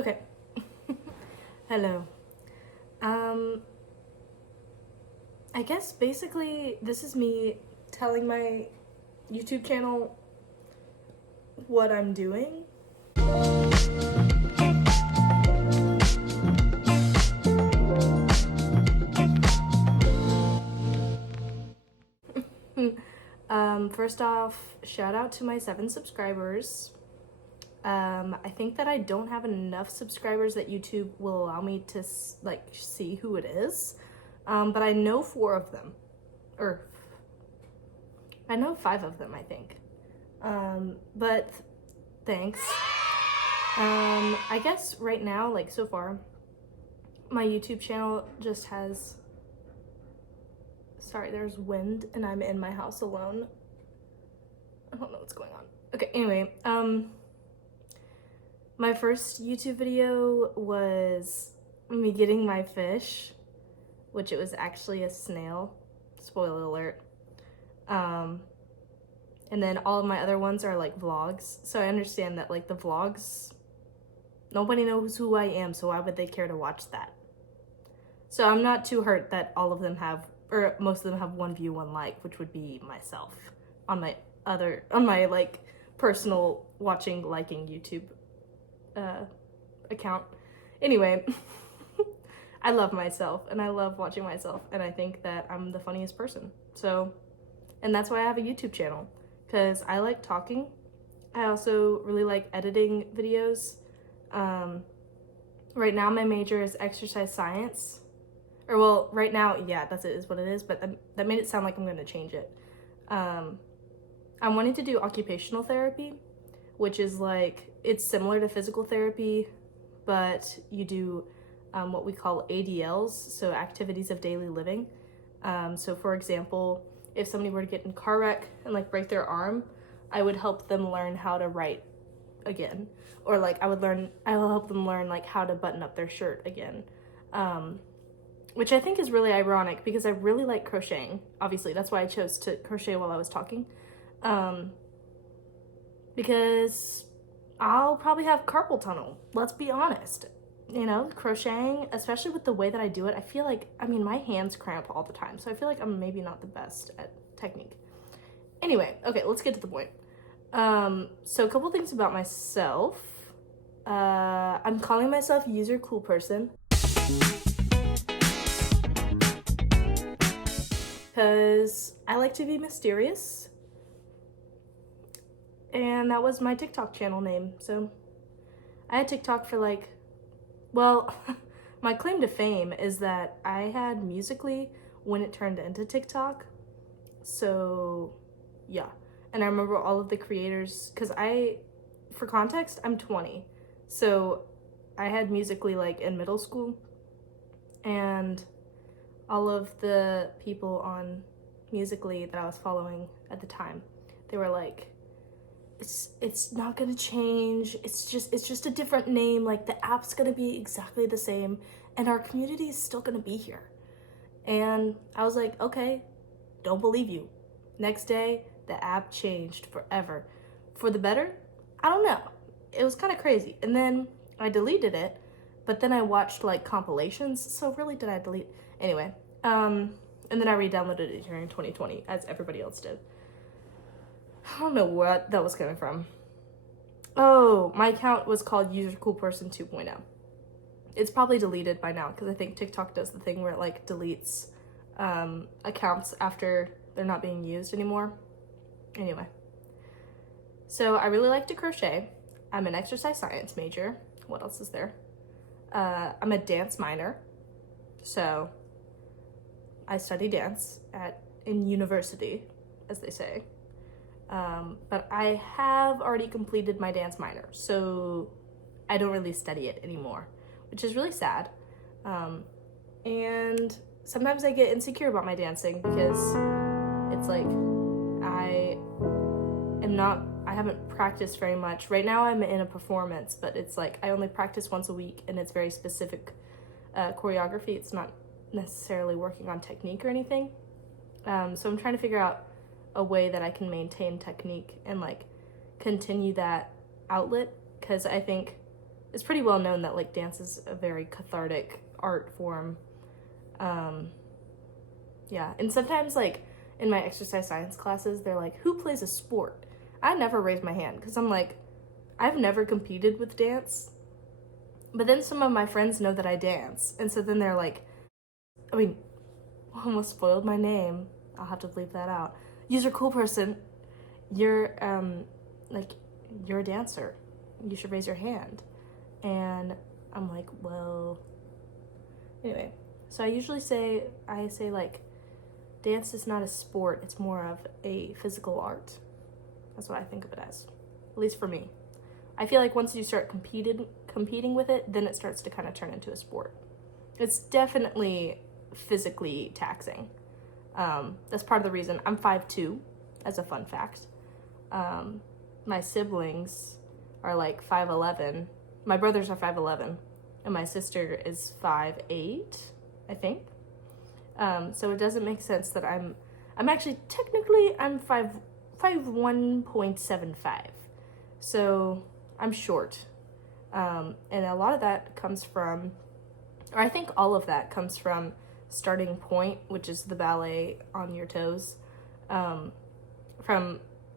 Okay. Hello. I guess basically this is me telling my YouTube channel what I'm doing. First off, shout out to my 7 subscribers. I think that I don't have enough subscribers that YouTube will allow me to see who it is. But I know 4 of them, or I know 5 of them, I think. But thanks. I guess right now, like so far, my YouTube channel just has, sorry, there's wind and I'm in my house alone. I don't know what's going on. Okay, anyway, my first YouTube video was me getting my fish, which it was actually a snail. Spoiler alert. And then all of my other ones are like vlogs. So I understand that like the vlogs, nobody knows who I am, so why would they care to watch that? So I'm not too hurt that all of them have, or most of them have 1 view, 1 like, which would be myself on my like personal watching, liking YouTube account. Anyway, I love myself and I love watching myself and I think that I'm the funniest person. So, and that's why I have a YouTube channel, because I like talking. I also really like editing videos. Right now my major is exercise science. Or well, right now, yeah, that's it, is what it is, but that made it sound like I'm gonna change it. I'm wanting to do occupational therapy, which is like, it's similar to physical therapy, but you do what we call ADLs, so activities of daily living. So for example, if somebody were to get in a car wreck and like break their arm, I would help them learn how to write again. Or like I will help them learn like how to button up their shirt again. Which I think is really ironic because I really like crocheting. Obviously, that's why I chose to crochet while I was talking. Because I'll probably have carpal tunnel. Let's be honest. You know, crocheting, especially with the way that I do it, I feel like, my hands cramp all the time. So I feel like I'm maybe not the best at technique. Anyway, okay, let's get to the point. So a couple things about myself. I'm calling myself User Cool Person. Because I like to be mysterious. And that was my TikTok channel name. So I had TikTok for like, well, my claim to fame is that I had Musical.ly when it turned into TikTok. So yeah. And I remember all of the creators, because for context, I'm 20. So I had Musical.ly like in middle school. And all of the people on Musical.ly that I was following at the time, they were like, it's not gonna change, it's just a different name, like the app's gonna be exactly the same and our community is still gonna be here. And I was like, okay, don't believe you. Next day, the app changed forever. For the better? I don't know. It was kind of crazy. And then I deleted it, but then I watched like compilations, so really did I delete? Anyway, and then I re-downloaded it during 2020, as everybody else did. I don't know what that was coming from. Oh, my account was called User Cool Person 2.0. It's probably deleted by now, because I think TikTok does the thing where it like deletes accounts after they're not being used anymore. Anyway, so I really like to crochet. I'm an exercise science major. What else is there? I'm a dance minor. So I study dance in university, as they say. But I have already completed my dance minor, so I don't really study it anymore, which is really sad. And sometimes I get insecure about my dancing because it's like I haven't practiced very much. Right now I'm in a performance, but it's like I only practice once a week and it's very specific choreography. It's not necessarily working on technique or anything. So I'm trying to figure out a way that I can maintain technique and like continue that outlet, because I think it's pretty well known that like dance is a very cathartic art form. Yeah, and sometimes like in my exercise science classes, they're like, who plays a sport? I never raise my hand because I'm like, I've never competed with dance. But then some of my friends know that I dance. And so then they're like, I mean, almost spoiled my name. I'll have to bleep that out. You're cool person. You're, like, you're a dancer. You should raise your hand. And I'm like, well, anyway. So I say like, dance is not a sport. It's more of a physical art. That's what I think of it as. At least for me. I feel like once you start competing with it, then it starts to kind of turn into a sport. It's definitely physically taxing. That's part of the reason I'm 5'2", as a fun fact. My siblings are like 5'11". My brothers are 5'11", and my sister is 5'8", I think. So it doesn't make sense that I'm actually technically I'm 5'1.75". So I'm short. And a lot of that comes from, or I think all of that comes from Starting Point, which is the ballet on your toes, from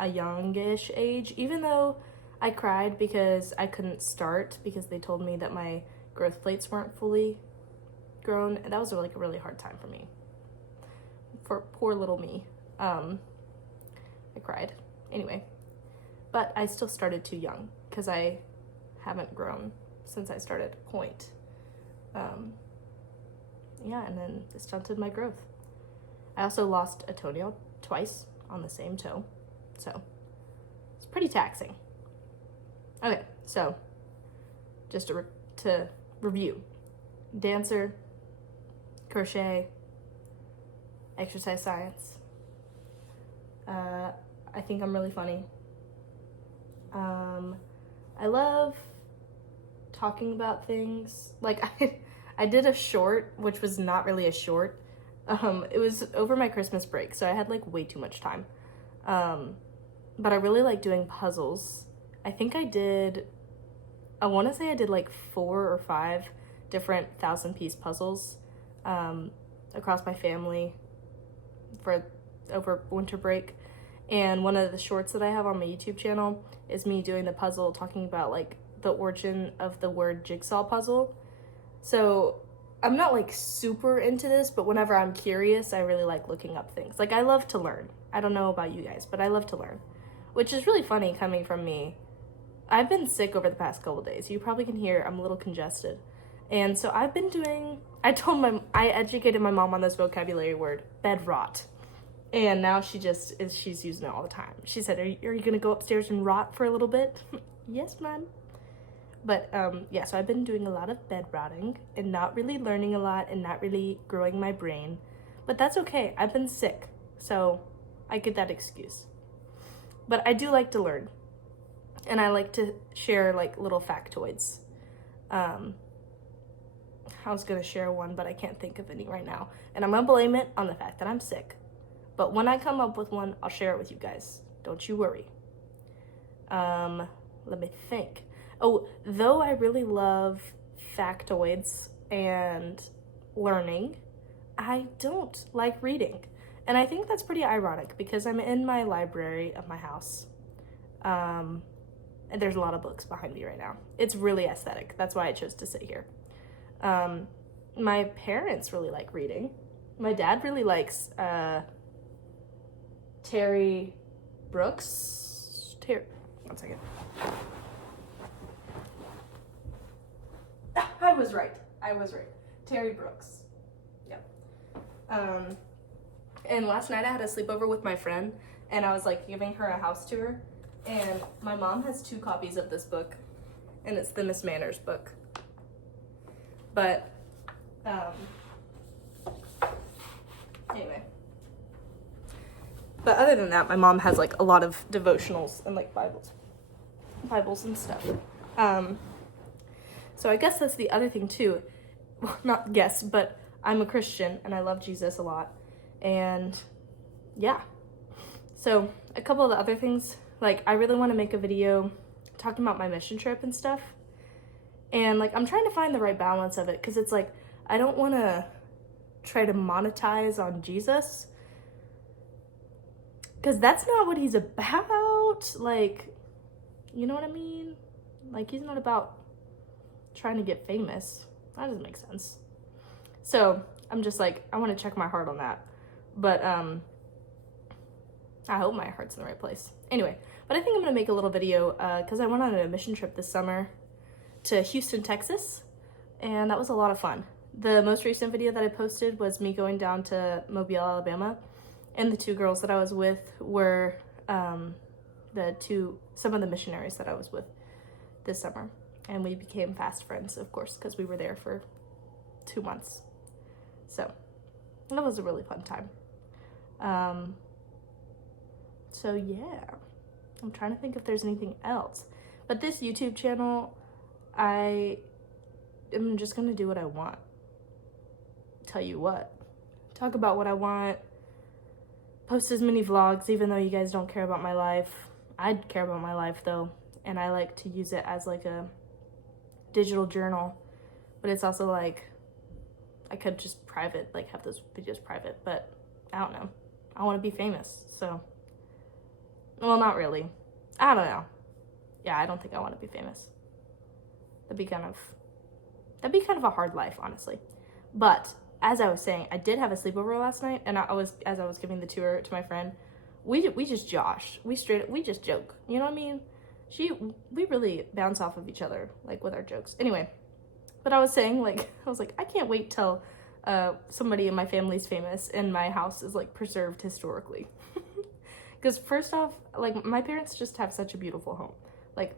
a youngish age, even though I cried because I couldn't start because they told me that my growth plates weren't fully grown. And that was like a really hard time for me. For poor little me. I cried. Anyway. But I still started too young because I haven't grown since I started Point. Yeah, and then it stunted my growth. I also lost a toenail twice on the same toe. So it's pretty taxing. Okay, so just to review. Dancer, crochet, exercise science. I think I'm really funny. I love talking about things. Like I did a short, which was not really a short. It was over my Christmas break, so I had like way too much time. But I really like doing puzzles. I think I want to say I did like 4 or 5 different 1,000-piece puzzles across my family for over winter break. And one of the shorts that I have on my YouTube channel is me doing the puzzle, talking about like the origin of the word jigsaw puzzle. So I'm not like super into this, but whenever I'm curious, I really like looking up things. Like I love to learn. I don't know about you guys, but I love to learn, which is really funny coming from me. I've been sick over the past couple days. You probably can hear I'm a little congested. And so I educated my mom on this vocabulary word, bed rot. And now she's using it all the time. She said, are you gonna go upstairs and rot for a little bit? Yes, ma'am. But yeah, so I've been doing a lot of bed rotting and not really learning a lot and not really growing my brain. But that's okay. I've been sick, so I get that excuse. But I do like to learn. And I like to share like little factoids. I was gonna share one, but I can't think of any right now. And I'm gonna blame it on the fact that I'm sick. But when I come up with one, I'll share it with you guys. Don't you worry. Let me think. Oh, though I really love factoids and learning, I don't like reading. And I think that's pretty ironic because I'm in my library of my house. And there's a lot of books behind me right now. It's really aesthetic. That's why I chose to sit here. My parents really like reading. My dad really likes Terry Brooks. One second. I was right. Terry Brooks. Yep. And last night I had a sleepover with my friend, and I was like giving her a house tour, and my mom has 2 copies of this book, and it's the Miss Manners book. But anyway. But other than that, my mom has like a lot of devotionals and like Bibles and stuff. So I guess that's the other thing too. Well, not guess, but I'm a Christian and I love Jesus a lot. And yeah. So a couple of the other things, like I really want to make a video talking about my mission trip and stuff. And like I'm trying to find the right balance of it, because it's like I don't want to try to monetize on Jesus, because that's not what he's about. Like, you know what I mean? Like, he's not about trying to get famous. That doesn't make sense. So I'm just like, I want to check my heart on that. But I hope my heart's in the right place. Anyway, but I think I'm gonna make a little video because I went on a mission trip this summer to Houston, Texas, and that was a lot of fun. The most recent video that I posted was me going down to Mobile, Alabama, and the two girls that I was with were some of the missionaries that I was with this summer, and we became fast friends, of course, because we were there for 2 months. So that was a really fun time. So yeah, I'm trying to think if there's anything else, but this YouTube channel, I am just gonna do what I want. Tell you what, talk about what I want, post as many vlogs, even though you guys don't care about my life. I care about my life though, and I like to use it as like a digital journal, but it's also like I could just private, like have those videos private, but I don't know. I want to be famous, so, well, not really. I don't know. Yeah, I don't think I want to be famous. That'd be kind of a hard life, honestly. But as I was saying, I did have a sleepover last night, and as I was giving the tour to my friend, we just josh. We just joke. You know what I mean? We really bounce off of each other, like, with our jokes. Anyway, but I was saying, like, I can't wait till somebody in my family's famous and my house is like preserved historically. Because first off, like, my parents just have such a beautiful home. Like,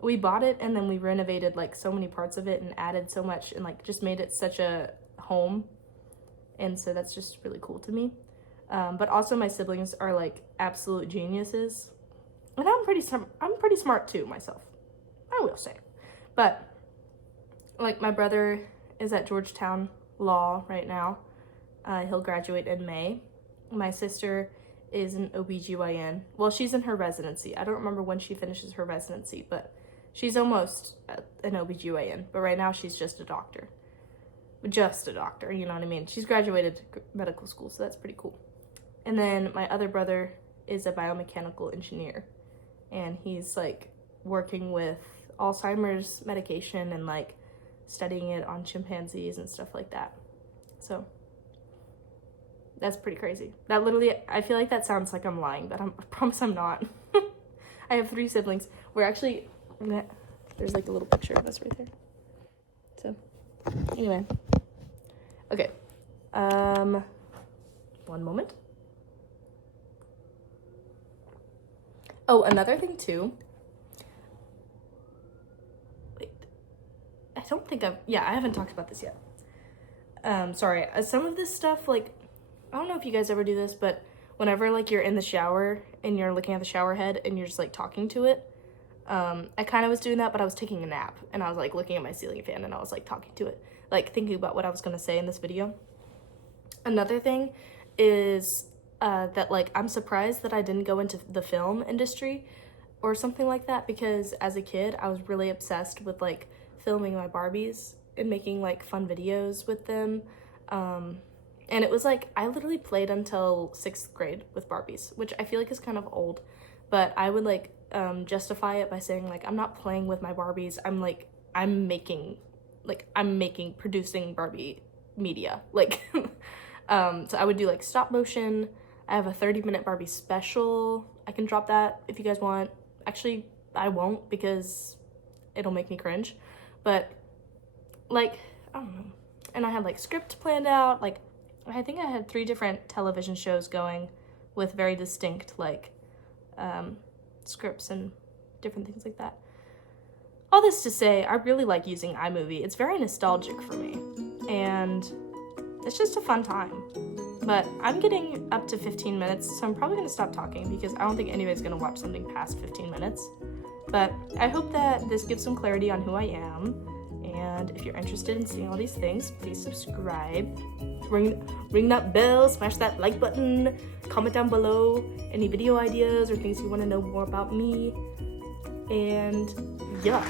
we bought it and then we renovated like so many parts of it and added so much and like just made it such a home. And so that's just really cool to me. But also my siblings are like absolute geniuses. And I'm pretty smart too myself, I will say. But like, my brother is at Georgetown Law right now. He'll graduate in May. My sister is an OBGYN. Well, she's in her residency. I don't remember when she finishes her residency, but she's almost an OBGYN. But right now she's just a doctor. Just a doctor, you know what I mean? She's graduated medical school, so that's pretty cool. And then my other brother is a biomechanical engineer, and he's like working with Alzheimer's medication and like studying it on chimpanzees and stuff like that. So that's pretty crazy. That literally, I feel like that sounds like I'm lying, but I promise I'm not. I have 3 siblings. We're actually, there's like a little picture of us right there. So anyway, okay. One moment. Oh, another thing too. Wait, I don't think I haven't talked about this yet. Sorry, some of this stuff, like, I don't know if you guys ever do this, but whenever like you're in the shower and you're looking at the shower head and you're just like talking to it, I kind of was doing that, but I was taking a nap and I was like looking at my ceiling fan and I was like talking to it, like thinking about what I was gonna say in this video. Another thing is that like I'm surprised that I didn't go into the film industry or something like that, because as a kid I was really obsessed with like filming my Barbies and making like fun videos with them. And it was like, I literally played until 6th grade with Barbies, which I feel like is kind of old, but I would like justify it by saying like, I'm not playing with my Barbies, I'm producing Barbie media. Like, so I would do like stop motion. I have a 30-minute Barbie special. I can drop that if you guys want. Actually, I won't because it'll make me cringe, but like, I don't know. And I had like script planned out, like, I think I had 3 different television shows going with very distinct like scripts and different things like that. All this to say, I really like using iMovie. It's very nostalgic for me, and it's just a fun time. But I'm getting up to 15 minutes, so I'm probably gonna stop talking because I don't think anybody's gonna watch something past 15 minutes. But I hope that this gives some clarity on who I am, and if you're interested in seeing all these things, please subscribe, ring that bell, smash that like button, comment down below any video ideas or things you want to know more about me, and yeah.